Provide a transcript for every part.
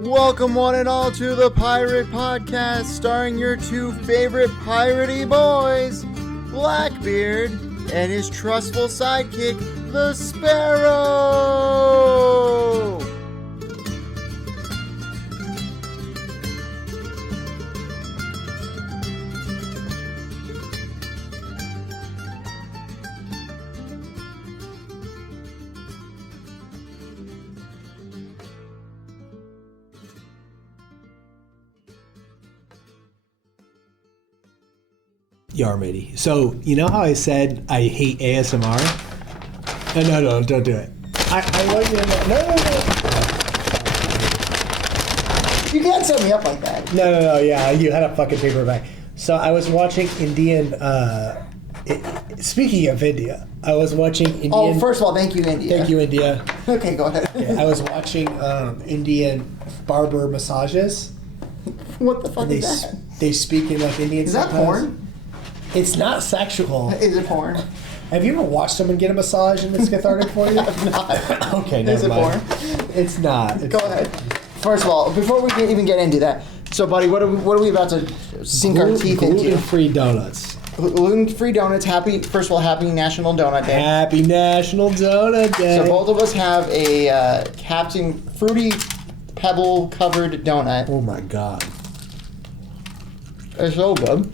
Welcome one and all to the Pirate Podcast, starring your two favorite piratey boys, Blackbeard and his trustful sidekick, the Sparrow! Yarmady. So, you know how I said I hate ASMR? No, don't do it. I want you to know. No. You can't set me up like that. No, yeah, you had a fucking paperback. So I was watching Indian, speaking of India, I was watching Indian... Oh, first of all, thank you, India. Thank you, India. Okay, go ahead. I was watching Indian barber massages. What the fuck is that? They speak in like Indian... Is that porn? It's not sexual. Is it porn? Have you ever watched someone get a massage and it's cathartic for you? I've not. Okay, never mind. Is it porn? It's not. Go ahead. First of all, before we can even get into that, so buddy, what are we about to sink our teeth into? Gluten-free donuts. Gluten-free donuts. First of all, happy National Doughnut Day. Happy National Doughnut Day. So both of us have a Captain Fruity Pebble covered donut. Oh my god. It's so good.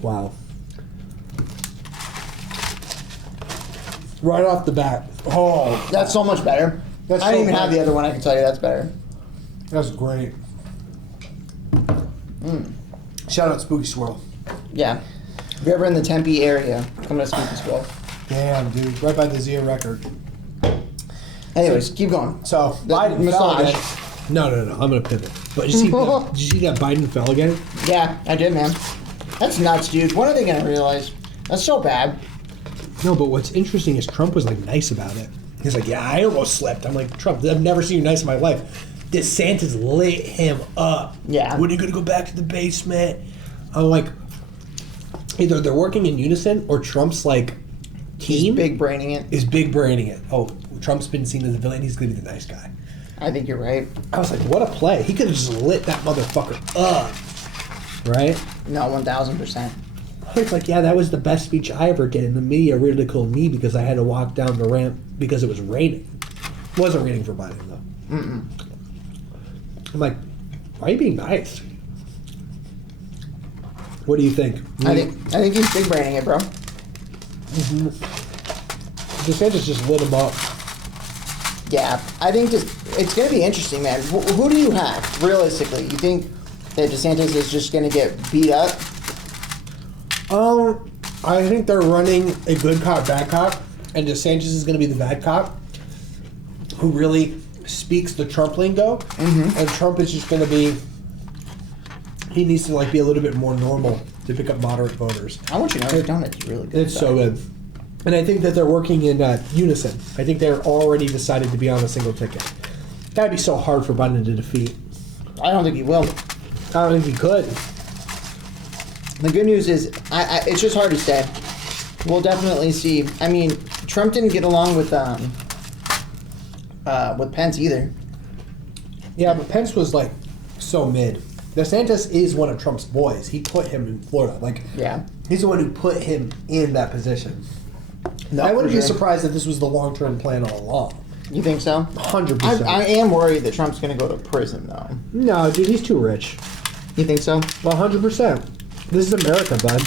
Wow. Right off the bat. Oh. That's so much better. I didn't even have the other one, I can tell you that's better. That's great. Shout out Spooky Swirl. Yeah. If you're ever in the Tempe area, come to Spooky Swirl. Damn, dude. Right by the Zia record. Anyways, keep going. So, The Biden massage. fell again. No. I'm going to pivot. But did you see that Biden fell again? Yeah, I did, man. That's nuts, dude. When are they going to realize? That's so bad. No, but what's interesting is Trump was like nice about it. He's like, yeah, I almost slipped. I'm like, Trump, I've never seen you nice in my life. DeSantis lit him up. Yeah. When are you going to go back to the basement? I'm like, either they're working in unison or Trump's like team He's big braining it. is big braining it. Oh, Trump's been seen as a villain. He's going to be the nice guy. I think you're right. I was like, what a play. He could have just lit that motherfucker up. Right? No, 1,000%. It's like, yeah, that was the best speech I ever did. And the media ridiculed me because I had to walk down the ramp because it was raining. It wasn't raining for Biden, though. I'm like, why are you being nice? What do you think? I think he's big braining it, bro. DeSantis just lit him up. Yeah, I think it's going to be interesting, man. Who do you have, realistically? You think that DeSantis is just going to get beat up? I think they're running a good cop, bad cop, and DeSantis is going to be the bad cop who really speaks the Trump lingo, and Trump is just going to be, he needs to like be a little bit more normal to pick up moderate voters. I want you to know, donut's really good. It's so good. And I think that they're working in unison. I think they're already decided to be on a single ticket. That'd be so hard for Biden to defeat. I don't think he will. I don't think he could. The good news is, it's just hard to say. We'll definitely see. I mean, Trump didn't get along with Pence either. Yeah, but Pence was like so mid. DeSantis is one of Trump's boys. He put him in Florida. Like, Yeah. he's the one who put him in that position. No, I wouldn't for be sure. surprised if this was the long-term plan all along. You think so? 100%. I am worried that Trump's going to go to prison, though. No, dude, he's too rich. You think so? Well, 100%. This is America, bud.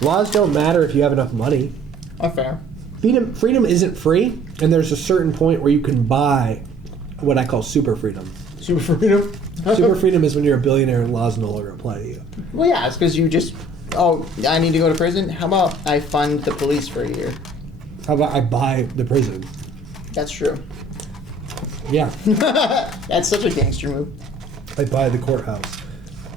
Laws don't matter if you have enough money. Oh, fair. Freedom isn't free, and there's a certain point where you can buy what I call super freedom. Super freedom? Super freedom is when you're a billionaire and laws no longer apply to you. Well, yeah, it's because you just, I need to go to prison? How about I fund the police for a year? How about I buy the prison? That's true. Yeah, That's such a gangster move. I buy the courthouse.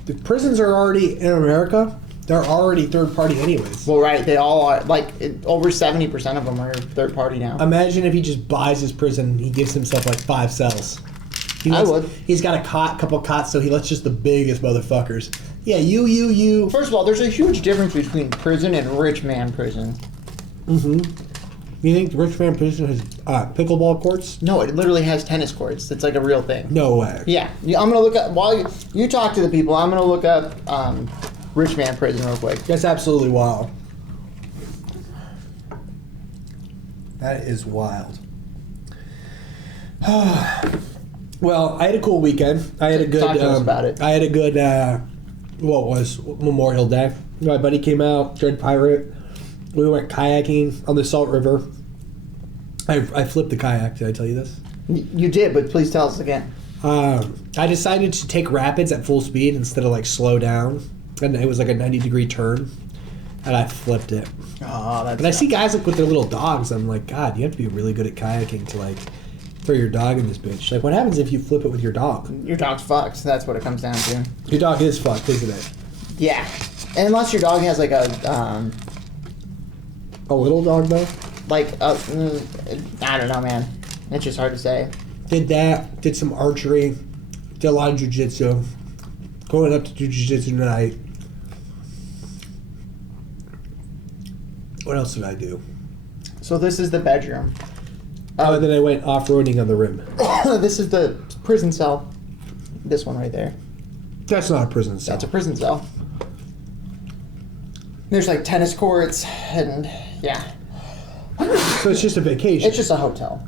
The prisons are already, in America, they're already third party anyways. Well, right, they all are, over 70% of them are third party now. Imagine if he just buys his prison and he gives himself like 5 cells. I would. He's got a couple cots, so he lets just the biggest motherfuckers. Yeah, you. First of all, there's a huge difference between prison and rich man prison. Mm-hmm. You think the Richmond prison has pickleball courts? No, it literally has tennis courts. It's like a real thing. No way. Yeah, I'm gonna look up while you talk to the people. I'm gonna look up Richmond prison real quick. That's absolutely wild. That is wild. Well, I had a cool weekend. I had a good. Talk to us about it. I had a good. What was Memorial Day? My buddy came out, Dread Pirate. We went kayaking on the Salt River. I flipped the kayak. Did I tell you this? You did, but please tell us again. I decided to take rapids at full speed instead of like slow down, and it was like a 90-degree turn, and I flipped it. Oh, that's. And I see guys like with their little dogs. I'm like, God, you have to be really good at kayaking to like throw your dog in this bitch. Like, what happens if you flip it with your dog? Your dog's fucked. That's what it comes down to. Your dog is fucked, isn't it? Yeah, unless your dog has like a little dog though. I don't know, man. It's just hard to say. Did that. Did some archery. Did a lot of jujitsu. Going up to do jujitsu tonight. What else did I do? So this is the bedroom. Oh, and then I went off-roading on the rim. This is the prison cell. This one right there. That's not a prison cell. That's a prison cell. There's like tennis courts and yeah. So it's just a vacation. It's just a hotel.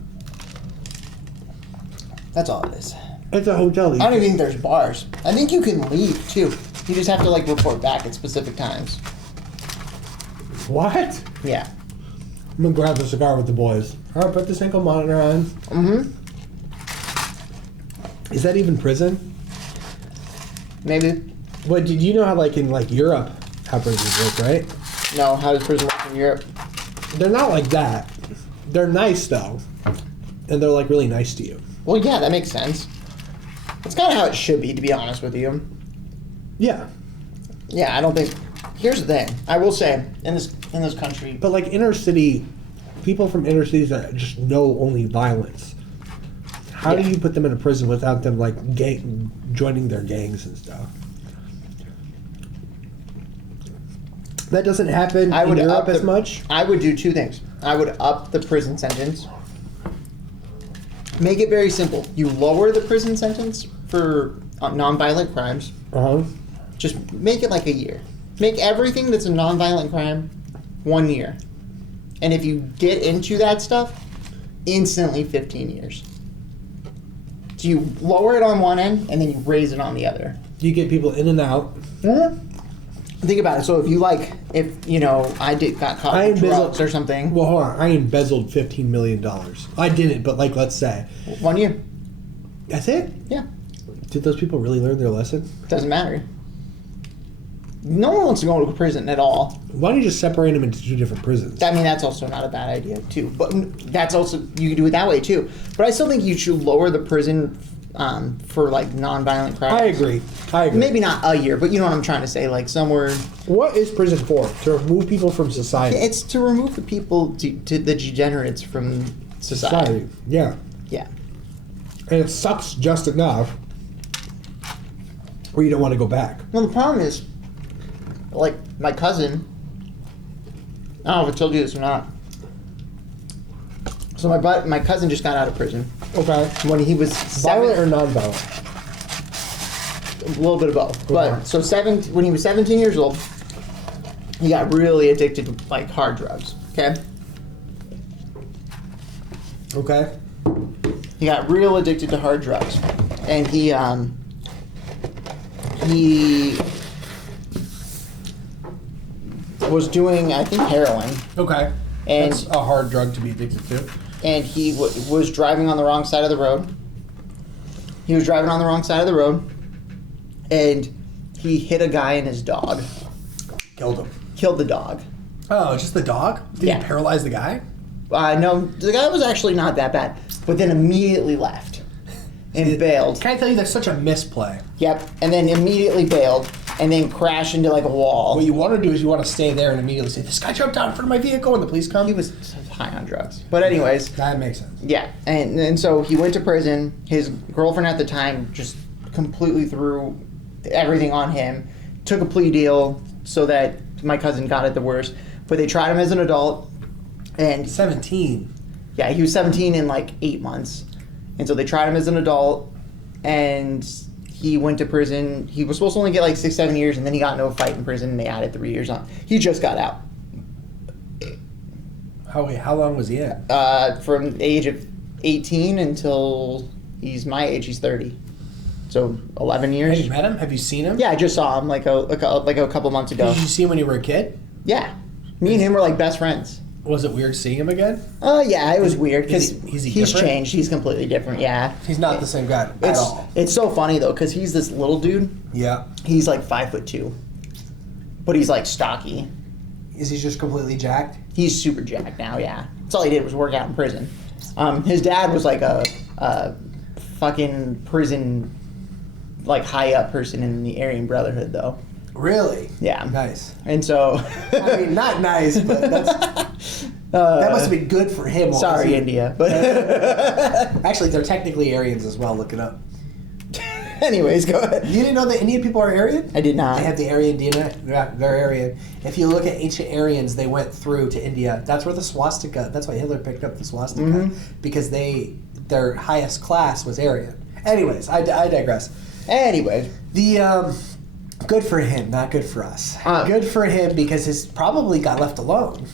That's all it is. It's a hotel. I don't even think there's bars. I think you can leave too. You just have to like report back at specific times. What? Yeah. I'm gonna grab a cigar with the boys. All right, put this ankle monitor on. Mm-hmm. Is that even prison? Maybe. But did you know how, like in like Europe, how prisons work, right? No, how does prison work in Europe? They're not like that. They're nice though, and they're like really nice to you. Well, yeah, that makes sense. That's kind of how it should be, to be honest with you. Yeah, Yeah, I don't think. Here's the thing. I will say, in this country, but like inner city, people from inner cities that just know only violence. How Yeah. do you put them in a prison without them like joining their gangs and stuff? That doesn't happen in Europe as much. I would do two things. I would up the prison sentence. Make it very simple. You lower the prison sentence for nonviolent crimes. Uh huh. Just make it like a year. Make everything that's a nonviolent crime 1 year. And if you get into that stuff, instantly 15 years. So you lower it on one end and then you raise it on the other. You get people in and out. Mm-hmm. Think about it. So if I got caught with drugs or something. Well, hold on. I embezzled $15 million. I didn't, but like, let's say 1 year. that's it. Yeah. Did those people really learn their lesson? Doesn't matter. No one wants to go to prison at all. Why don't you just separate them into two different prisons? I mean, that's also not a bad idea, too. But that's also, you can do it that way, too. But I still think you should lower the prison for, like, nonviolent crimes. I agree. Maybe not a year, but you know what I'm trying to say. Like, somewhere... What is prison for? To remove people from society. It's to remove the people, to the degenerates from society. Yeah. Yeah. And it sucks just enough where you don't want to go back. Well, the problem is, like, my cousin... I don't know if I told you this or not. So my cousin just got out of prison. Okay. When he was Violent or non-violent? A little bit of both. Okay. But so when he was 17 years old, he got really addicted to like hard drugs. Okay. Okay. He got real addicted to hard drugs, and he was doing, I think, heroin. Okay. And That's a hard drug to be addicted to. and he was driving on the wrong side of the road. He was driving on the wrong side of the road, and he hit a guy and his dog. Killed him. Killed the dog. Oh, just the dog? Did Yeah. he paralyze the guy? No, the guy was actually not that bad, but then immediately left and bailed. Can I tell you that's such a misplay? Yep, and then immediately bailed and then crashed into like a wall. What you want to do is you want to stay there and immediately say, this guy jumped out in front of my vehicle and the police come. He was high on drugs. But anyways, That makes sense. yeah, and so he went to prison. His girlfriend at the time just completely threw everything on him, took a plea deal so that my cousin got it the worst. But they tried him as an adult, And 17. yeah, he was 17 in like 8 months. And so they tried him as an adult, and he went to prison. He was supposed to only get like 6-7 years, and then he got into a fight in prison, and they added 3 years on. He just got out. How long was he in? From the age of 18 until he's my age. He's 30. So 11 years. Have you met him? Have you seen him? Yeah, I just saw him like a couple months ago. Did you see him when you were a kid? Yeah. Me and him were like best friends. Was it weird seeing him again? Yeah, it was weird because Is he he's different? changed. He's completely different, yeah. He's not the same guy at all. It's so funny though because he's this little dude. Yeah. He's like 5'2", but he's like stocky. Is he just completely jacked? He's super jacked now, yeah. That's all he did was work out in prison. His dad was like a fucking prison, like high up person in the Aryan Brotherhood though. Really? Yeah. Nice. And so... I mean, not nice, but that's... that must have been good for him. Sorry, India. But actually, they're technically Aryans as well. Look it up. Anyways, go ahead. You didn't know that Indian people are Aryan? I did not. They have the Aryan DNA. Yeah, they're Aryan. If you look at ancient Aryans, they went through to India. That's where the swastika... That's why Hitler picked up the swastika. Because their highest class was Aryan. Anyways, I digress. Anyway. Good for him, not good for us. Good for him because his probably got left alone.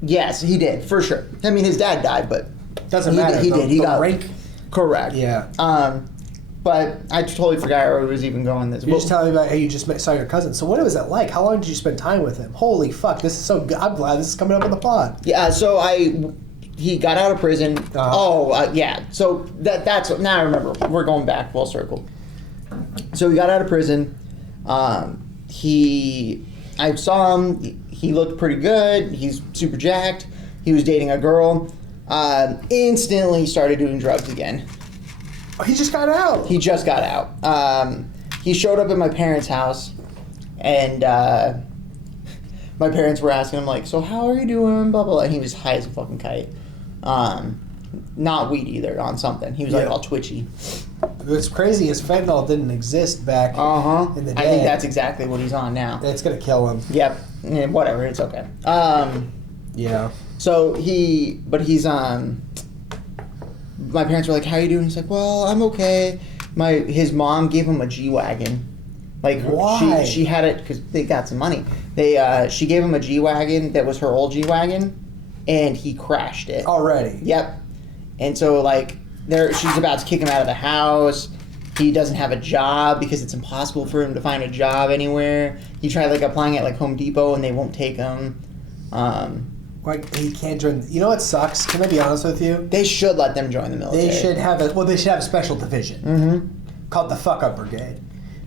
Yes, he did, for sure. I mean, his dad died, but... Doesn't matter. He did. He got... rank. Correct. Yeah. But I totally forgot where I was even going this. You're just telling me about how you just saw your cousin. So what was it like? How long did you spend time with him? Holy fuck, this is so good. I'm glad this is coming up on the pod. Yeah, so he got out of prison. Yeah. So that's... Now I remember. We're going back full circle. So he got out of prison. I saw him. He looked pretty good. He's super jacked. He was dating a girl. Instantly started doing drugs again. Oh, he just got out. He just got out. He showed up at my parents' house, and my parents were asking him like, "So how are you doing?" Blah blah blah. And he was high as a fucking kite. Not weed either, on something. He was like all twitchy. What's crazy is fentanyl didn't exist back in the day. I think that's exactly what he's on now. It's gonna kill him. Yep. Yeah, whatever. It's okay. Yeah. So he's my parents were like, "How you doing?" He's like, "Well, I'm okay." His mom gave him a G-Wagon. Like, why? She had it because they got some money. She gave him a G-Wagon that was her old G-Wagon, and he crashed it. Already. Yep. And so like she's about to kick him out of the house. He doesn't have a job because it's impossible for him to find a job anywhere. He tried like applying at like Home Depot and they won't take him. Like he can't join. You know what sucks? Can I be honest with you? They should let them join the military. They should have a special division called the Fuck Up Brigade.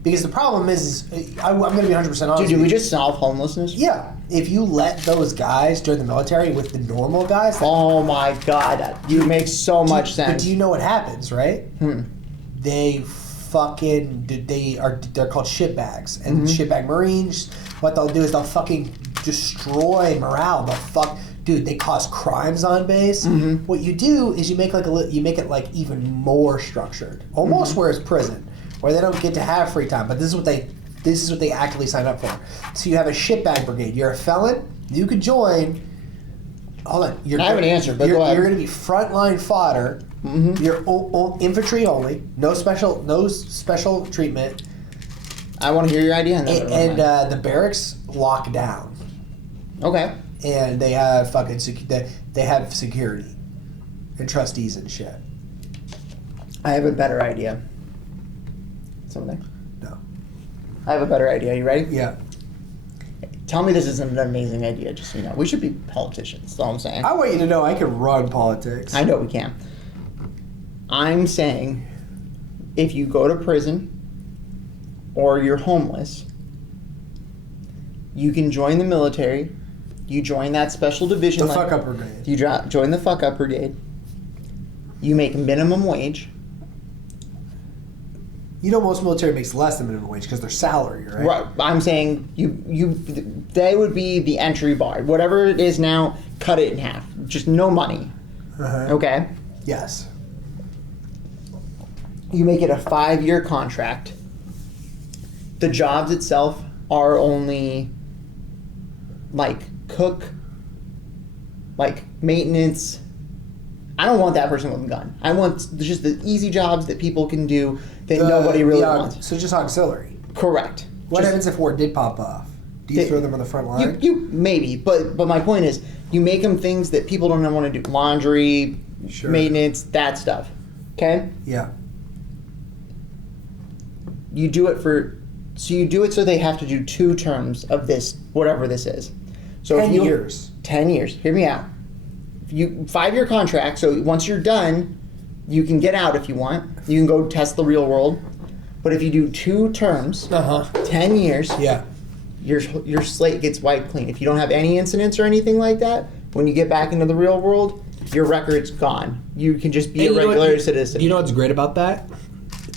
Because the problem is I'm going to be 100% honest with you. Do we just solve homelessness? Yeah. If you let those guys join the military with the normal guys... Oh my god. You make so much sense. But do you know what happens, right? They're called shitbags. And shitbag Marines, what they'll do is they'll fucking destroy morale. Dude, they cause crimes on base. What you do is you make it like even more structured. Almost where it's prison. Where they don't get to have free time, but this is what they actually sign up for. So you have a shitbag brigade. You're a felon. You could join. Hold on. I have an answer, but go ahead. You're going to be frontline fodder. You're infantry only. No special treatment. I want to hear your idea. And the barracks lock down. Okay. And they have they have security and trustees and shit. I have a better idea. Something. No. I have a better idea. You ready? Yeah. Tell me this isn't an amazing idea, just so you know. We should be politicians, that's all I'm saying. I want you to know I can run politics. I know we can. I'm saying if you go to prison or you're homeless, you can join the military. You join that special division. The Fuck Up Brigade. You join the Fuck Up Brigade. You make minimum wage. You know most military makes less than minimum wage because they're salary, right? Right. I'm saying they would be the entry bar. Whatever it is now, cut it in half. Just no money. Okay? Yes. You make it a 5-year contract. The jobs itself are only like cook, like maintenance. I don't want that person with a gun. I want just the easy jobs that people can do that nobody really wants. So just auxiliary. Correct. What happens if war did pop off? Do you throw them on the front line? You maybe, but my point is, you make them things that people don't want to do: laundry, maintenance, that stuff. Okay. Yeah. You do it so they have to do 2 terms of this, whatever this is. So 10 years. 10 years. Hear me out. 5-year contract. So once you're done, you can get out if you want. You can go test the real world. But if you do 2 terms, 10 years, yeah, your slate gets wiped clean. If you don't have any incidents or anything like that, when you get back into the real world, your record's gone. You can just be a regular citizen. You know what's great about that?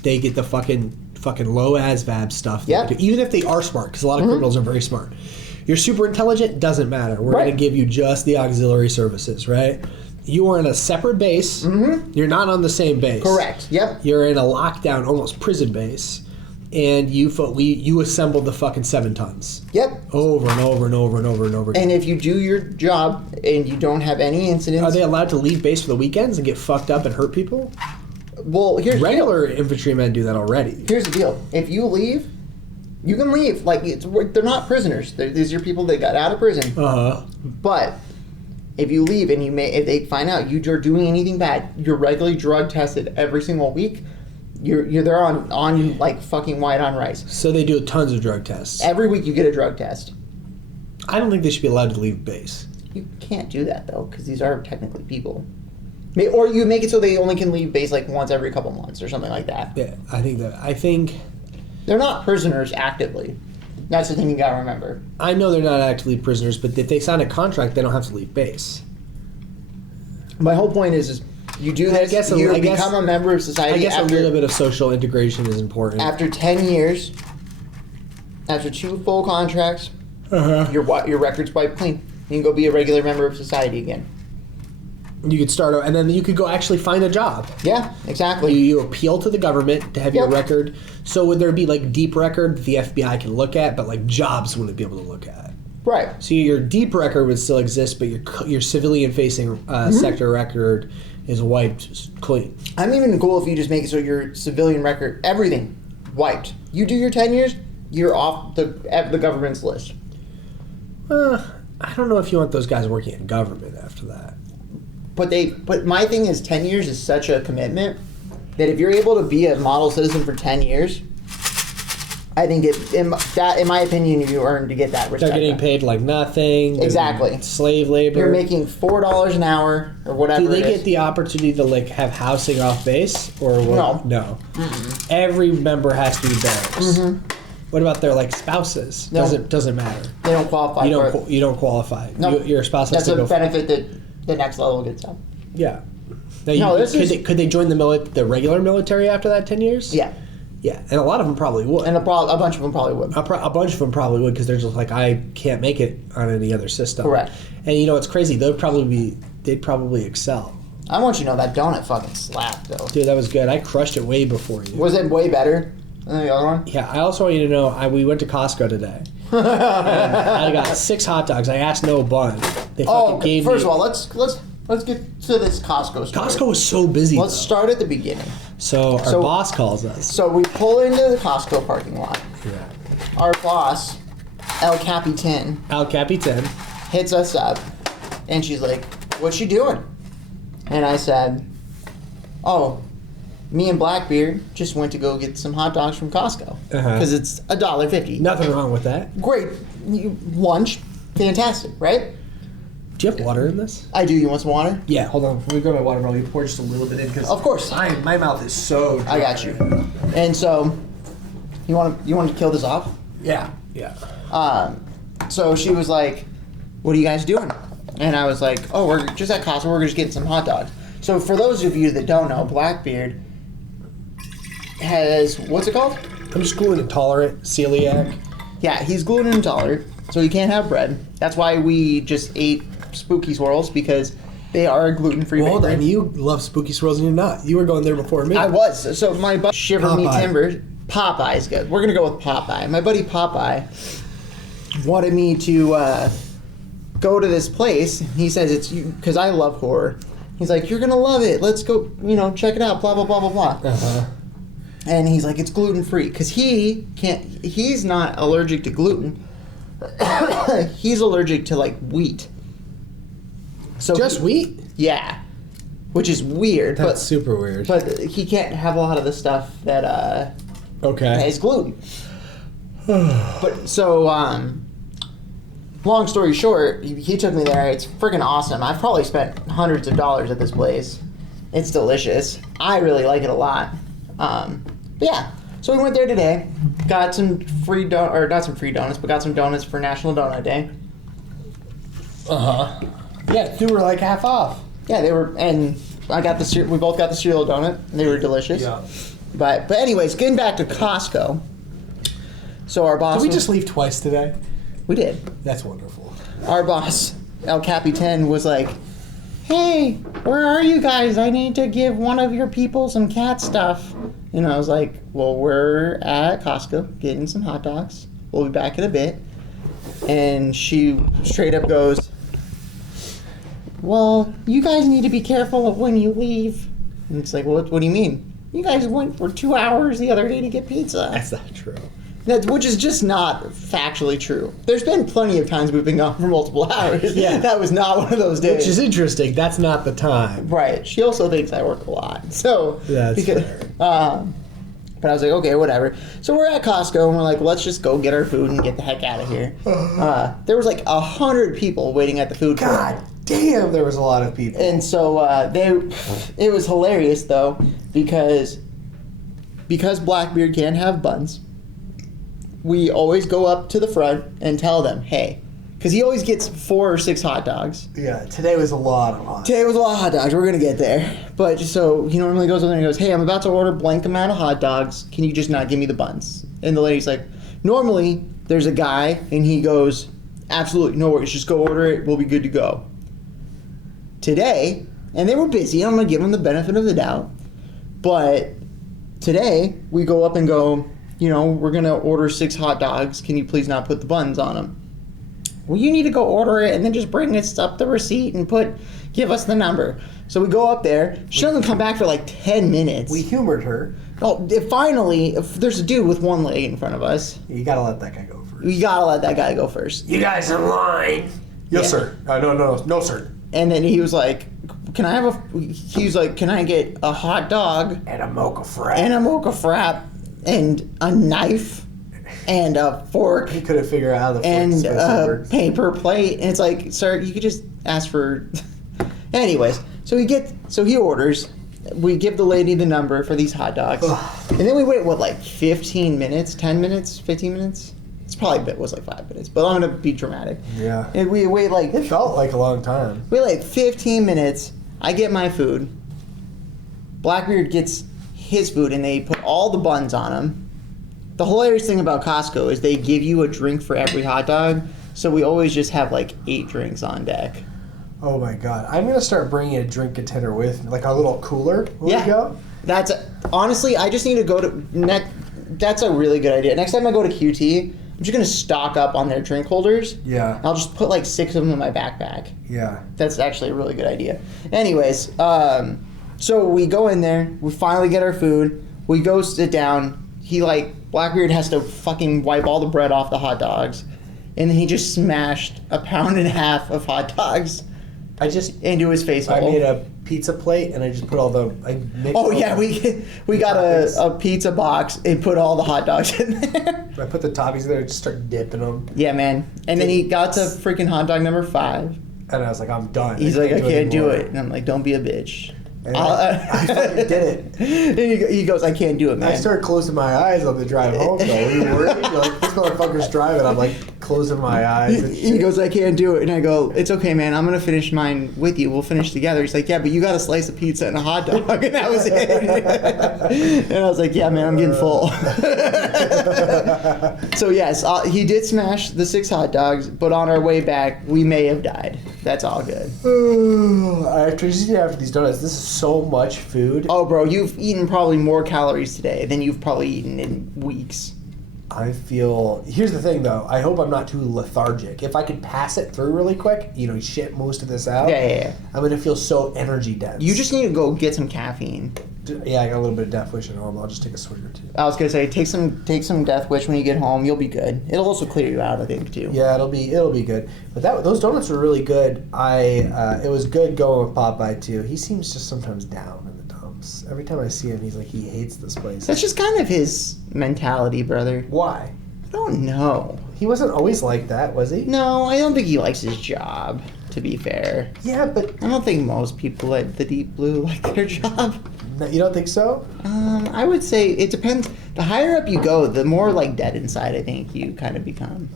They get the fucking low ASVAB stuff. Yeah. Even if they are smart, because a lot of criminals are very smart. You're super intelligent, doesn't matter. We're going to give you just the auxiliary services, right? You are in a separate base. You're not on the same base. Correct. Yep. You're in a lockdown, almost prison base. And you assembled the fucking 7 tons. Yep. Over and over and over and over and over again. And if you do your job and you don't have any incidents... Are they allowed to leave base for the weekends and get fucked up and hurt people? Well, here's regular infantrymen do that already. Here's the deal. If you leave, you can leave. Like, they're not prisoners. These are people that got out of prison. But if you leave and if they find out you're doing anything bad, you're regularly drug tested every single week. You're there on like fucking white on rice. So they do tons of drug tests. Every week you get a drug test. I don't think they should be allowed to leave base. You can't do that though, because these are technically people. Or you make it so they only can leave base like once every couple months or something like that. Yeah, I think they're not prisoners actively. That's the thing you gotta remember. I know they're not actively prisoners, but if they sign a contract, they don't have to leave base. My whole point is you do this, you become a member of society. I guess a little bit of social integration is important. After 10 years, after 2 full contracts, your record's wiped clean. You can go be a regular member of society again. You could start, and then you could go actually find a job. Yeah, exactly. You appeal to the government to have your record. So would there be like deep record that the FBI can look at, but like jobs wouldn't be able to look at? Right. So your deep record would still exist, but your civilian-facing sector record is wiped clean. I'm even cool if you just make it so your civilian record, everything, wiped. You do your 10 years, you're off the government's list. I don't know if you want those guys working in government after that. But my thing is 10 years is such a commitment that if you're able to be a model citizen for 10 years, I think in my opinion, you earn to get that respect. They're getting paid like nothing. Exactly. Slave labor. You're making $4 an hour or whatever. Do they get the opportunity to like have housing off base or what? No. Mm-hmm. Every member has to be theirs. Mm-hmm. What about their like spouses? No. Doesn't matter. They don't qualify. You don't qualify. No. Your spouse has to go. That's a benefit that the next level gets up. Yeah. Now could they join the regular military after that 10 years? Yeah. Yeah, and a lot of them probably would. And a bunch of them probably would. A bunch of them probably would because they're just like, I can't make it on any other system. Correct. And you know it's crazy. They'd probably excel. I want you to know that donut fucking slapped though. Dude, that was good. I crushed it way before you. Was it way better than the other one? Yeah. I also want you to know we went to Costco today. And I got 6 hot dogs. I asked no bun. They fucking gave me. First of all, let's get to this Costco story. Costco was so busy. Let's start at the beginning. So our boss calls us. So we pull into the Costco parking lot. Yeah. Our boss, El Capitan, hits us up, and she's like, "What's she doing?" And I said, "Oh, me and Blackbeard just went to go get some hot dogs from Costco because it's $1.50. Nothing wrong with that. Great lunch, fantastic, right?" Do you have water in this? I do. You want some water? Yeah, hold on. Before we go to my water bottle, you pour just a little bit in because of course my mouth is so dry. I got you. And so, you want to kill this off? Yeah. So she was like, "What are you guys doing?" And I was like, "Oh, we're just at Costco. We're just getting some hot dogs." So for those of you that don't know, Blackbeard has what's it called? I'm just gluten intolerant, celiac. Yeah, he's gluten intolerant, so he can't have bread. That's why we just ate Spooky Swirls because they are a gluten-free bakery. Hold on, you love Spooky Swirls and you're not. You were going there before me. I was. So my buddy Shiver Me Timbers, Popeye's good. We're gonna go with Popeye. My buddy Popeye wanted me to go to this place. He says it's because I love horror. He's like, you're gonna love it. Let's go, check it out. Blah blah blah blah blah. Uh-huh. And he's like, it's gluten free because he can't. He's not allergic to gluten. He's allergic to like wheat. So Just wheat? Yeah, which is weird. That's super weird. But he can't have a lot of the stuff that Okay. is gluten. But so, long story short, he took me there. It's freaking awesome. I've probably spent hundreds of dollars at this place. It's delicious. I really like it a lot. But yeah, so we went there today. Got some free not some free donuts, but got some donuts for National Doughnut Day. Uh-huh. Yeah, they were like half off. Yeah, they were, and I got we both got the cereal donut. And they were delicious. Yeah. But anyways, getting back to Costco. So our boss. Did we just leave twice today? We did. That's wonderful. Our boss, El Capitan, was like, hey, where are you guys? I need to give one of your people some cat stuff. And I was like, well, we're at Costco getting some hot dogs. We'll be back in a bit. And she straight up goes, well, you guys need to be careful of when you leave. And it's like, what do you mean? You guys went for 2 hours the other day to get pizza. That's not true. Which is just not factually true. There's been plenty of times we've been gone for multiple hours. Yeah. That was not one of those days. Which is interesting. That's not the time. Right. She also thinks I work a lot. So, That's fair. But I was like, okay, whatever. So we're at Costco and we're like, let's just go get our food and get the heck out of here. There was like 100 people waiting at the food court. God damn, there was a lot of people. And so it was hilarious though because Blackbeard can't have buns. We always go up to the front and tell them, hey, because he always gets 4 or 6 hot dogs. Yeah, today was a lot of hot. Today was a lot of hot dogs. We're going to get there. But so he normally goes over there and goes, hey, I'm about to order blank amount of hot dogs. Can you just not give me the buns? And the lady's like, normally there's a guy and he goes, absolutely, no worries. Just go order it. We'll be good to go. Today, and they were busy. I'm going to give them the benefit of the doubt. But today we go up and go, we're going to order 6 hot dogs. Can you please not put the buns on them? Well, you need to go order it and then just bring us up the receipt and give us the number. So we go up there. She doesn't come back for like 10 minutes. We humored her. Oh, finally, if there's a dude with one leg in front of us. You gotta let that guy go first. We gotta let that guy go first. You guys in line. Yes, sir. No, sir. And then he was like, can I get a hot dog? And a mocha frap. And a knife and a fork. He couldn't figure out how the fork and a works. paper plate. And it's like, sir, you could just ask for. Anyways, so he orders. We give the lady the number for these hot dogs, and then we wait 15 minutes, 10 minutes, 15 minutes. It's probably was like 5 minutes, but I'm gonna be dramatic. Yeah. And we wait It felt like a long time. We wait 15 minutes. I get my food. Blackbeard gets his food, and they put all the buns on them. The hilarious thing about Costco is they give you a drink for every hot dog, so we always just have 8 drinks on deck. Oh my god! I'm gonna start bringing a drink container with me, like a little cooler. When we go. That's honestly, I just need to go to That's a really good idea. Next time I go to QT, I'm just gonna stock up on their drink holders. Yeah. I'll just put 6 of them in my backpack. Yeah. That's actually a really good idea. Anyways, so we go in there. We finally get our food. We go sit down. Blackbeard has to fucking wipe all the bread off the hot dogs, and then he just smashed 1.5 pounds of hot dogs. Into his face hole. I made a pizza plate and I just put all the. We got a pizza box and put all the hot dogs in there. I put the toppings in there and just started dipping them. Yeah, man. And then he got to freaking hot dog number 5. And I was like, I'm done. He's like, I can't do it. And I'm like, don't be a bitch. And I fucking did it. And he goes, I can't do it, man. I started closing my eyes on the drive home, though. Were you worried? You're like, this motherfucker's driving. I'm like closing my eyes. And He goes, I can't do it. And I go, it's okay, man. I'm going to finish mine with you. We'll finish together. He's like, yeah, but you got a slice of pizza and a hot dog. And that was it. And I was like, yeah, man, I'm getting full. So, yes, he did smash the 6 hot dogs, but on our way back, we may have died. That's all good. After these donuts, this is so much food. Oh, bro, you've eaten probably more calories today than you've probably eaten in weeks. Here's the thing, though. I hope I'm not too lethargic. If I could pass it through really quick, shit most of this out. Yeah. I'm going to feel so energy dense. You just need to go get some caffeine. Yeah, I got a little bit of Death Wish at home. I'll just take a swig or two. I was going to say, take some Death Wish when you get home. You'll be good. It'll also clear you out, I think, too. Yeah, it'll be good. But those donuts were really good. It was good going with Popeye, too. He seems just sometimes down in the dumps. Every time I see him, he's like, he hates this place. That's just kind of his mentality, brother. Why? I don't know. He wasn't always like that, was he? No, I don't think he likes his job, to be fair. Yeah, but... I don't think most people at the Deep Blue like their job. No, you don't think so? I would say it depends. The higher up you go, the more, dead inside I think you kind of become.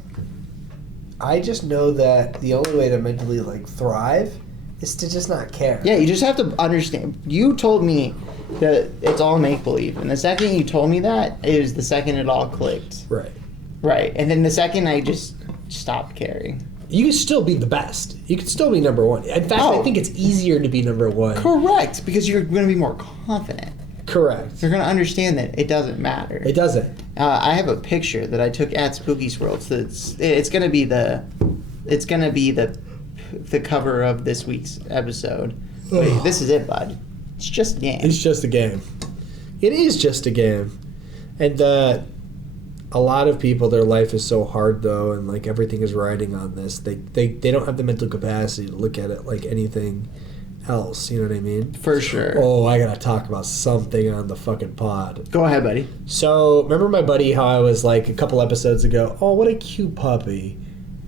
I just know that the only way to mentally, thrive is to just not care. Yeah, you just have to understand. You told me that it's all make-believe, and the second you told me that is the second it all clicked. Right. Right, and then the second I just stopped caring. You can still be the best. You can still be number one. In fact, I think it's easier to be number one. Correct, because you're going to be more confident. Correct. You're going to understand that it doesn't matter. It doesn't. I have a picture that I took at Spooky Swirl. So it's going to be the cover of this week's episode. Wait, this is it, bud. It's just a game. It's just a game. It is just a game, and a lot of people, their life is so hard though, and everything is riding on this. They don't have the mental capacity to look at it like anything else. You know what I mean? For sure. Oh, I gotta talk about something on the fucking pod. Go ahead, buddy. So remember my buddy how I was a couple episodes ago? Oh, what a cute puppy.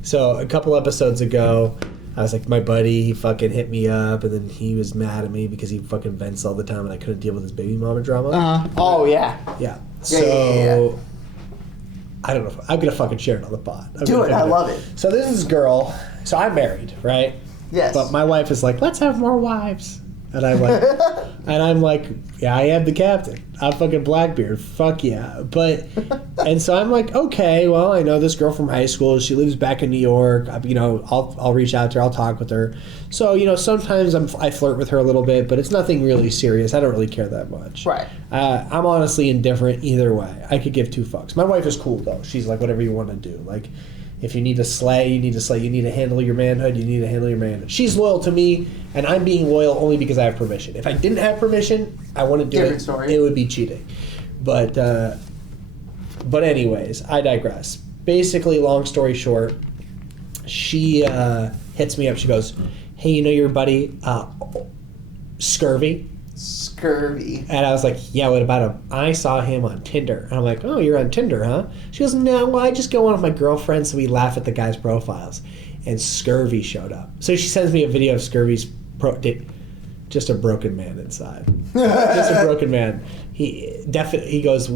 So a couple episodes ago, I was like, my buddy, he fucking hit me up, and then he was mad at me because he fucking vents all the time, and I couldn't deal with his baby mama drama. Oh yeah. Yeah. Yeah. I don't know. I'm going to fucking share it on the pod. Do it. I love it. So this is girl. So I'm married, right? Yes. But my wife is like, let's have more wives. And I'm like, yeah, I am the captain. I'm fucking Blackbeard. Fuck yeah. And so I'm like, okay, well, I know this girl from high school. She lives back in New York. I'll reach out to her. I'll talk with her. So, sometimes I flirt with her a little bit, but it's nothing really serious. I don't really care that much. Right. I'm honestly indifferent either way. I could give two fucks. My wife is cool, though. She's like, whatever you want to do. If you need to slay, you need to slay. You need to handle your manhood, you need to handle your manhood. She's loyal to me, and I'm being loyal only because I have permission. If I didn't have permission, I wouldn't do Different it. Story. It would be cheating. But anyways, I digress. Basically, long story short, she hits me up. She goes, hey, your buddy, Scurvy? Scurvy. And I was like, yeah, what about him? I saw him on Tinder. And I'm like, oh, you're on Tinder, huh? She goes, no, well, I just go on with my girlfriend, so we laugh at the guys' profiles. And Scurvy showed up. So she sends me a video of Scurvy's just a broken man inside. Just a broken man. He goes,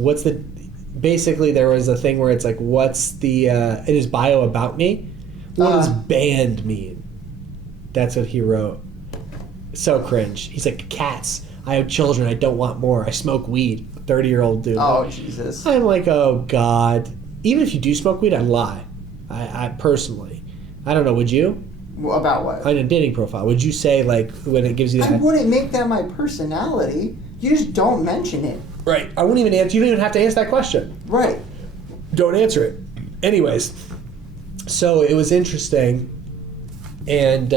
basically there was a thing where it's like, what's the, in his bio about me? What does band mean? That's what he wrote. So cringe. He's like, cats. I have children. I don't want more. I smoke weed. 30-year-old dude. Oh, Jesus. I'm like, oh, God. Even if you do smoke weed, I'd lie. I personally. I don't know. Would you? About what? On a dating profile. Would you say, when it gives you that? I wouldn't make that my personality. You just don't mention it. Right. I wouldn't even answer. You don't even have to answer that question. Right. Don't answer it. Anyways. So it was interesting. And,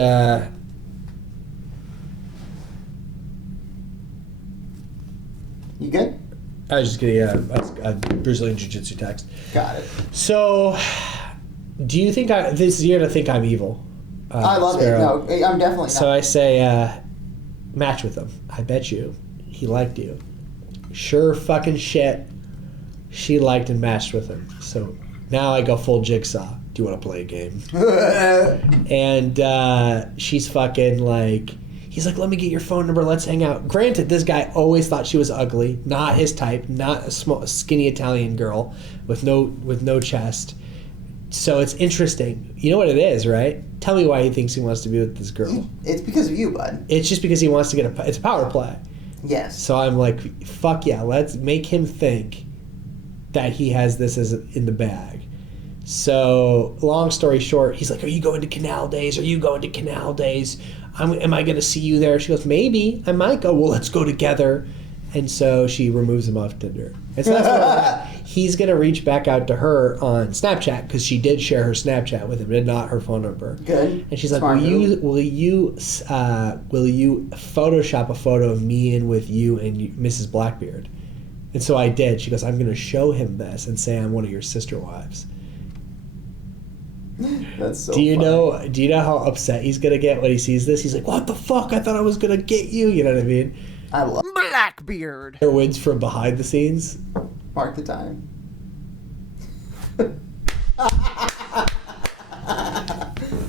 You good? I was just getting a Brazilian Jiu-Jitsu text. Got it. So, do you think you're going to think I'm evil? I love Sparrow. it. No, I'm definitely not. So I say, match with him. I bet you. He liked you. Sure fucking shit. She liked and matched with him. So now I go full Jigsaw. Do you want to play a game? And she's fucking like... He's like, let me get your phone number. Let's hang out. Granted, this guy always thought she was ugly, not his type, not a small, skinny Italian girl with no chest. So it's interesting. You know what it is, right? Tell me why he thinks he wants to be with this girl. It's because of you, bud. It's just because he wants to get it's a power play. Yes. So I'm like, fuck yeah, let's make him think that he has this as in the bag. So long story short, he's like, are you going to Canal Days? Are you going to Canal Days? Am I going to see you there? She goes, maybe. I might go. Well, let's go together. And so she removes him off Tinder. And so that's what he's going to reach back out to her on Snapchat because she did share her Snapchat with him and not her phone number. Good. And she's like, Smart move. will you Photoshop a photo of me in with you and Mrs. Blackbeard? And so I did. She goes, I'm going to show him this and say I'm one of your sister wives. That's so Do you funny. know how upset he's going to get when he sees this? He's like, what the fuck? I thought I was going to get you. You know what I mean? I love Blackbeard. There wins from behind the scenes. Mark the time.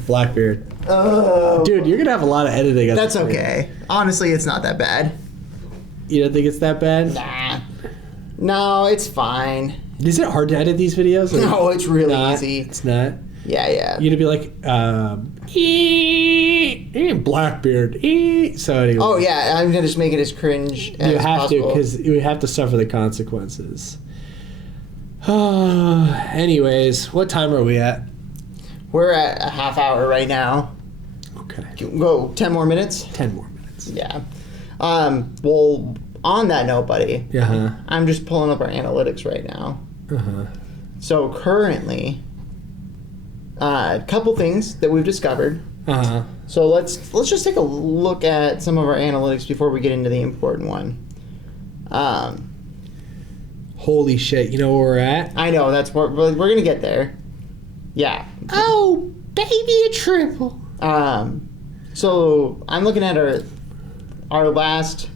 Blackbeard. Oh. Dude, you're going to have a lot of editing. That's okay. Honestly, it's not that bad. You don't think it's that bad? Nah. No, it's fine. Is it hard to edit these videos? Or No, it's really not? easy. It's not? Yeah. You're going to be like, Blackbeard. So anyway. Oh, yeah, I'm going to just make it as cringe as You have possible. to, because you have to suffer the consequences. Anyways, what time are we at? We're at a half hour right now. Okay. Go 10 more minutes? 10 more minutes. Yeah. Well, on that note, buddy, Uh-huh. I'm just pulling up our analytics right now. Uh-huh. So currently, a couple things that we've discovered. Uh-huh. So let's just take a look at some of our analytics before we get into the important one. Holy shit, you know where we're at? I know that's what we're gonna get there. Yeah. Oh, baby, a triple. So I'm looking at our last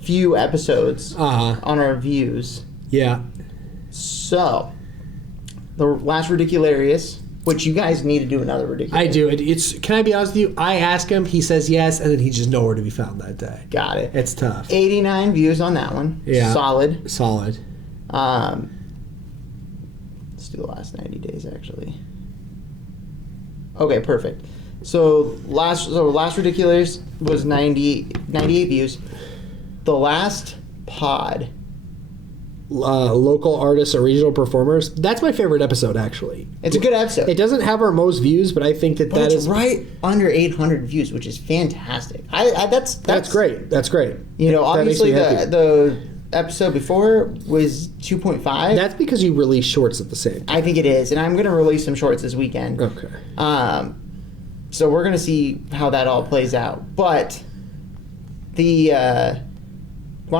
few episodes Uh-huh. on our views. Yeah. So the last Ridicularious, which you guys need to do another Ridicularious. I do. It's. Can I be honest with you? I ask him, he says yes, and then he's just nowhere to be found that day. Got it. It's tough. 89 views on that one. Yeah. Solid. Solid. Let's do the last 90 days actually. Okay, perfect. So last Ridiculous was 98 views. The last pod. Local artists or regional performers. That's my favorite episode, actually. It's a good episode. It doesn't have our most views, but I think but that it's is right under 800 views, which is fantastic. That's great. That's great. You know, That makes obviously me happy. the episode before was 2.5. That's because you release shorts at the same time. I think it is, and I'm going to release some shorts this weekend. Okay. So we're going to see how that all plays out. But why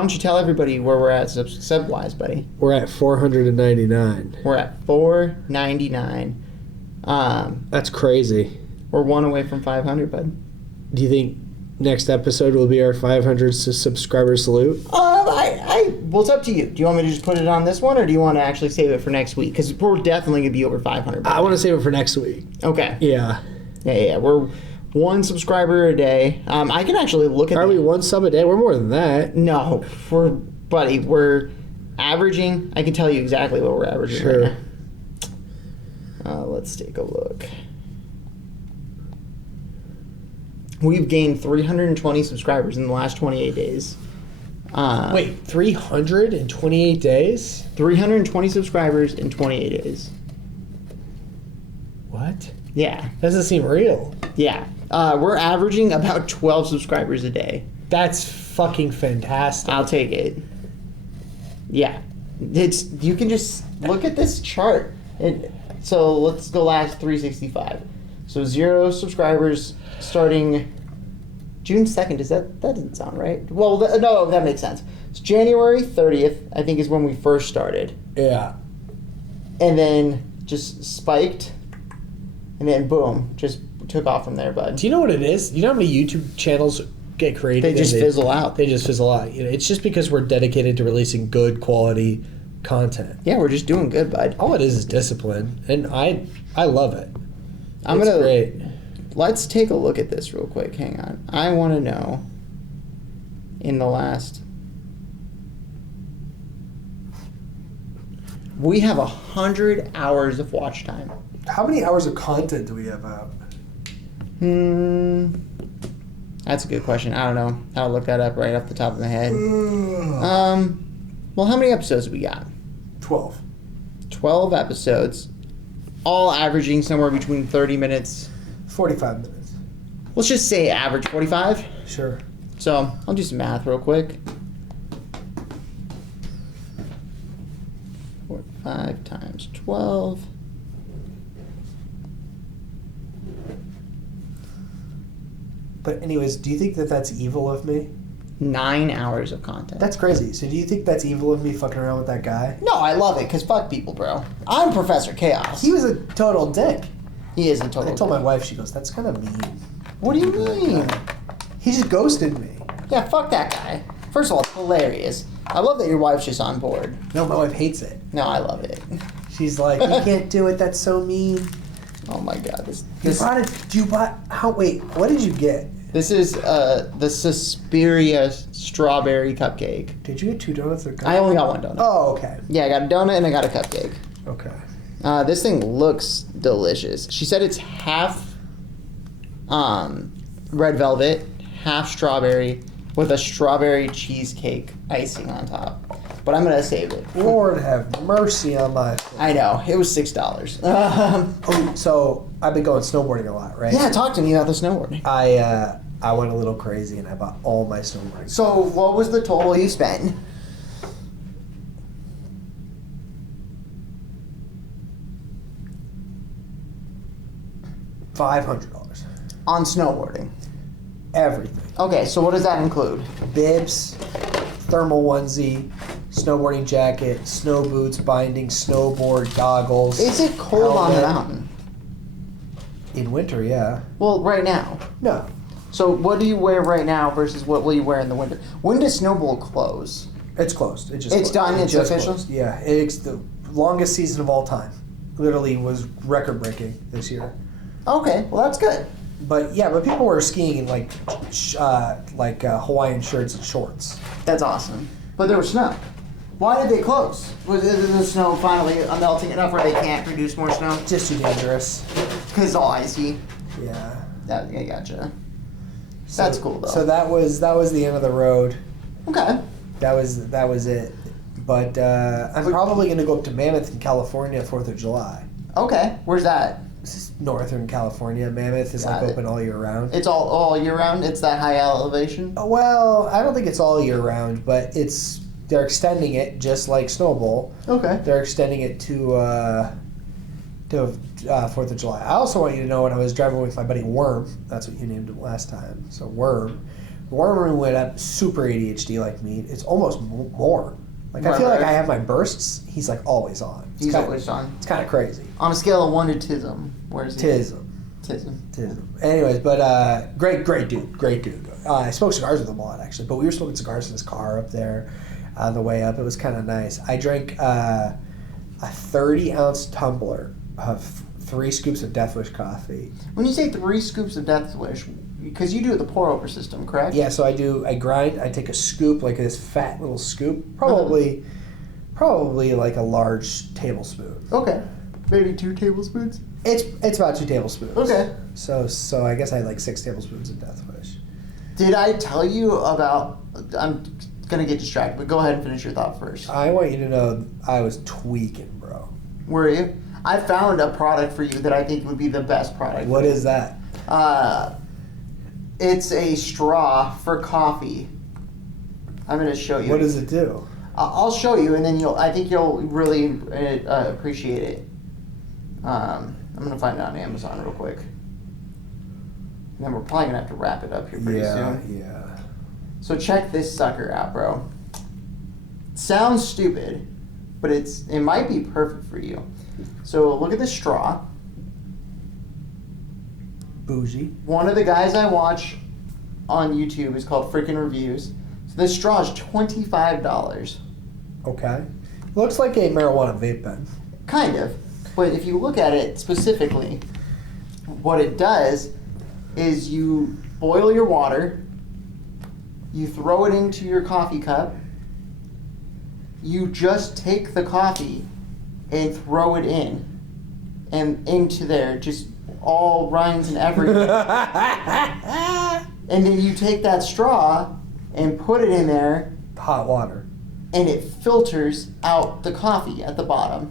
don't you tell everybody where we're at sub-wise, buddy? We're at 499. We're at 499. That's crazy. We're one away from 500, bud. Do you think next episode will be our 500 subscriber salute? Well, it's up to you. Do you want me to just put it on this one, or do you want to actually save it for next week? Because we're definitely going to be over 500. I want to save it for next week. Okay. Yeah. Yeah. We're one subscriber a day. I can actually look at Are we one sub a day? We're more than that. No, we're averaging. I can tell you exactly what we're averaging Sure. right now. Let's take a look. We've gained 320 subscribers in the last 28 days. Wait, 328 days? 320 subscribers in 28 days. What? Yeah. Doesn't seem real. Yeah. We're averaging about 12 subscribers a day. That's fucking fantastic. I'll take it. Yeah. You can just look at this chart. So let's go last 365. So 0 subscribers starting June 2nd. That doesn't sound right. Well, no, that makes sense. It's January 30th, I think, is when we first started. Yeah. And then just spiked. And then boom, just took off from there, bud. Do you know what it is? Do you know how many YouTube channels get created? They just fizzle out. They just fizzle out. You know, it's just because we're dedicated to releasing good quality content. Yeah, we're just doing good, bud. All it is discipline, and I love it. It's great. Let's take a look at this real quick. Hang on. I want to know in the last... We have 100 hours of watch time. How many hours of content do we have out? That's a good question. I don't know. I'll look that up right off the top of my head. Well, how many episodes have we got? 12. 12 episodes, all averaging somewhere between 30 minutes. 45 minutes. Let's just say average 45. Sure. So I'll do some math real quick. 5 times 12. But anyways, do you think that that's evil of me? 9 hours of content. That's crazy. So do you think that's evil of me fucking around with that guy? No, I love it, because fuck people, bro. I'm Professor Chaos. He was a total dick. He is a total I told dick. my wife, she goes, that's kind of mean. What do you mean? He just ghosted me. Yeah, fuck that guy. First of all, it's hilarious. I love that your wife's just on board. No, my wife hates it. No, I love it. She's like, you can't do it, that's so mean. Oh my god. What did you get? This is the Suspiria strawberry cupcake. Did you get 2 donuts or I only got 1 donut. Oh, okay. Yeah, I got a donut and I got a cupcake. Okay. This thing looks delicious. She said it's half red velvet, half strawberry, with a strawberry cheesecake icing on top. But I'm gonna save it. Lord have mercy on my... I know, it was $6. Oh, so I've been going snowboarding a lot, right? Yeah, talk to me about the snowboarding. I went a little crazy and I bought all my snowboarding. So, what was the total you spent? $500. On snowboarding. Everything. Okay, so what does that include? Bibs, thermal onesie, snowboarding jacket, snow boots, binding, snowboard, goggles. Is it cold on the helmet. mountain? In winter, yeah. Well, right now. No. So, what do you wear right now versus what will you wear in the winter? When does Snowball close? It's closed. It's It's done? It's just official? closed. Yeah. It's the longest season of all time. Literally was record breaking this year. Okay, well that's good. But yeah, but people were skiing in like Hawaiian shirts and shorts. That's awesome. But there was snow. Why did they close? Was the snow finally melting enough where they can't produce more snow? Just too dangerous. Because it's all icy. Yeah. I gotcha. That's cool though. So that was the end of the road. Okay. That was it. But I'm probably gonna go up to Mammoth in California 4th of July. Okay. Where's that? This is Northern California. Mammoth is Got like it. open all year round. It's all year round? It's that high elevation? Well, I don't think it's all year round, but they're extending it just like Snowball. Okay. They're extending it to 4th of July. I also want you to know when I was driving with my buddy Worm, that's what you named him last time. So Worm went up super ADHD like me. It's almost more. Like I feel like I have my bursts. He's like always on. He's always on. It's kind of crazy. On a scale of 1 to tism, where's he? Tism. Anyways, but great dude. I smoked cigars with him a lot actually, but we were smoking cigars in his car up there on the way up. It was kind of nice. I drank a 30-ounce tumbler of 3 scoops of Death Wish coffee. When you say 3 scoops of Death Wish, because you do it the pour over system, correct? Yeah, so I grind. I take a scoop, like this fat little scoop, probably like a large tablespoon. Okay. Maybe 2 tablespoons? It's about 2 tablespoons. Okay. So I guess I had like 6 tablespoons of Death Wish. Did I tell you about... I'm going to get distracted, but go ahead and finish your thought first. I want you to know I was tweaking, bro. Were you? I found a product for you that I think would be the best product. What is that? It's a straw for coffee. I'm going to show you. What does it do? I'll show you, and then I think you'll really appreciate it. I'm going to find it on Amazon real quick. And then we're probably going to have to wrap it up here pretty soon. Yeah. So check this sucker out, bro. Sounds stupid, but it might be perfect for you. So look at the straw. Bougie. One of the guys I watch on YouTube is called Freaking Reviews. So this straw is $25. Okay. Looks like a marijuana vape pen. Kind of. But if you look at it specifically, what it does is you boil your water, you throw it into your coffee cup, you just take the coffee and throw it in and into there, just all rinds and everything. And then you take that straw and put it in there. Hot water. And it filters out the coffee at the bottom.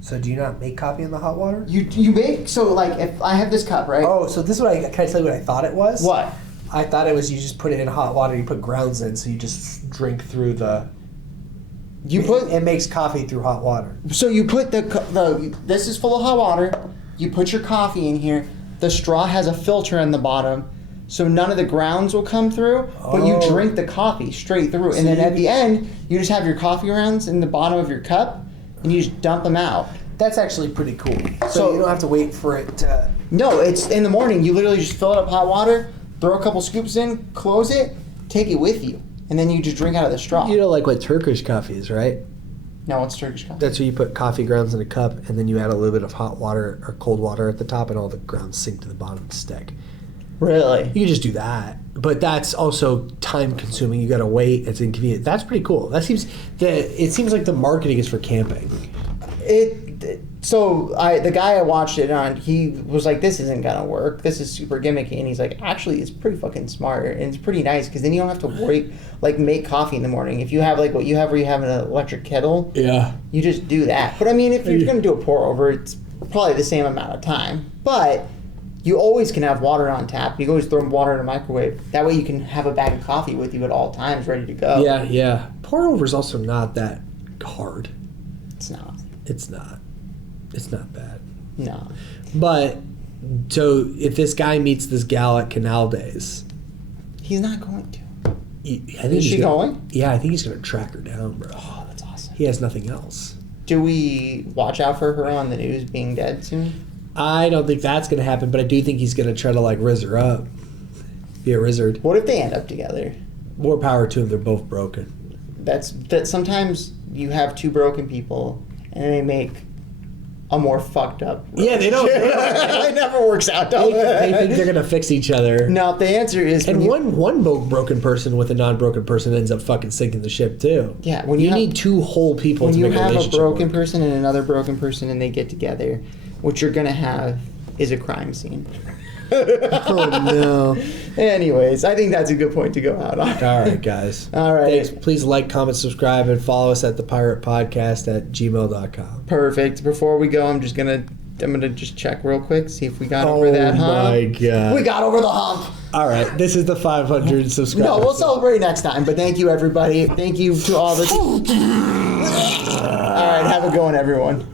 So do you not make coffee in the hot water? You make, so like if I have this cup, right? Oh, so this is what can I tell you what I thought it was? What? I thought it was you just put it in hot water, you put grounds in, so you just drink through the It makes coffee through hot water. So you put this is full of hot water. You put your coffee in here. The straw has a filter on the bottom, so none of the grounds will come through. But you drink the coffee straight through, and then at the end, you just have your coffee grounds in the bottom of your cup, and you just dump them out. That's actually pretty cool. So you don't have to wait for it to... No, it's in the morning. You literally just fill it up hot water, throw a couple scoops in, close it, take it with you, and then you just drink out of the straw. You know, like what Turkish coffee is, right? No, it's Turkish coffee. That's where you put coffee grounds in a cup, and then you add a little bit of hot water or cold water at the top, and all the grounds sink to the bottom and stick. Really? You can just do that, but that's also time consuming. You got to wait. It's inconvenient. That's pretty cool. It seems like the marketing is for camping. The guy I watched it on, he was like, "This isn't gonna work. This is super gimmicky." And he's like, "Actually, it's pretty fucking smart, and it's pretty nice because then you don't have to worry, like make coffee in the morning. If you have like what you have, where you have an electric kettle, you just do that. But I mean, if you're gonna do a pour over, it's probably the same amount of time. But you always can have water on tap. You can always throw water in a microwave. That way, you can have a bag of coffee with you at all times, ready to go. Yeah. Pour over is also not that hard. It's not. It's not bad. No. But, so, if this guy meets this gal at Canal Days... He's not going to. Is she going? Yeah, I think he's going to track her down, bro. Oh, that's awesome. He has nothing else. Do we watch out for her on the news being dead soon? I don't think that's going to happen, but I do think he's going to try to, like, rizz her up. Be a rizzard. What if they end up together? More power to them. They're both broken. That sometimes you have two broken people, and they make a more fucked up. Yeah, they don't. It never works out. They think they're gonna fix each other. No, the answer is one broken person with a non-broken person ends up fucking sinking the ship too. Yeah, you need two whole people. When to you make have a a broken work. person and another broken person, and they get together, what you're gonna have is a crime scene. Oh no. Anyways, I think that's a good point to go out on. All right, guys. All right. Thanks. Please like, comment, subscribe, and follow us at thepiratepodcast@gmail.com. Perfect. Before we go, I'm gonna just check real quick, see if we got over that hump. Oh my god. We got over the hump. All right. This is the 500 subscribers. No, we'll celebrate next time. But thank you, everybody. Thank you to all the. All right. Have a good one, everyone.